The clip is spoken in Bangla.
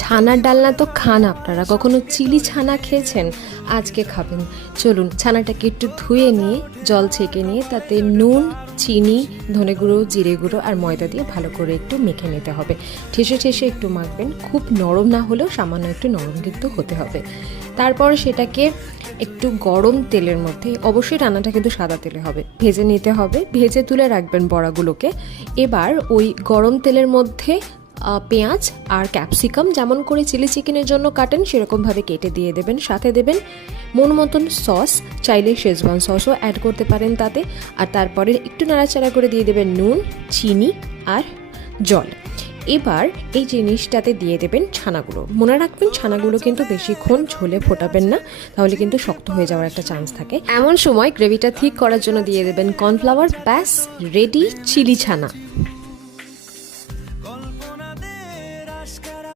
ছানার ডালনা তো খান আপনারা, কখনো চিলি ছানা খেয়েছেন? আজকে খাবেন। চলুন ছানাটাকে একটু ধুয়ে নিয়ে জল ছেঁকে নিয়ে তাতে নুন, চিনি, ধনে গুঁড়ো, জিরে গুঁড়ো আর ময়দা দিয়ে ভালো করে একটু মেখে নিতে হবে। ঠেসে ঠেসে একটু মাখবেন, খুব নরম না হলেও সামান্য একটু নরম কিন্তু হতে হবে। তারপর সেটাকে একটু গরম তেলের মধ্যে, অবশ্যই রান্নাটা কিন্তু সাদা তেলে হবে, ভেজে নিতে হবে। ভেজে তুলে রাখবেন বড়াগুলোকে। এবার ওই গরম তেলের মধ্যে পেঁয়াজ আর ক্যাপসিকাম যেমন করে চিলি চিকেনের জন্য কাটেন সেরকমভাবে কেটে দিয়ে দেবেন। সাথে দেবেন মন মতন সস, চাইলে শেজওয়ান সসও অ্যাড করতে পারেন তাতে। আর তারপরে একটু নাড়াচাড়া করে দিয়ে দেবেন নুন, চিনি আর জল। এবার এই জিনিসটাতে দিয়ে দেবেন ছানাগুলো। মনে রাখবেন ছানাগুলো কিন্তু বেশিক্ষণ ঝোলে ফোটাবেন না, তাহলে কিন্তু শক্ত হয়ে যাওয়ার একটা চান্স থাকে। এমন সময় গ্রেভিটা ঠিক করার জন্য দিয়ে দেবেন কর্নফ্লাওয়ার। ব্যাস রেডি চিলি ছানা।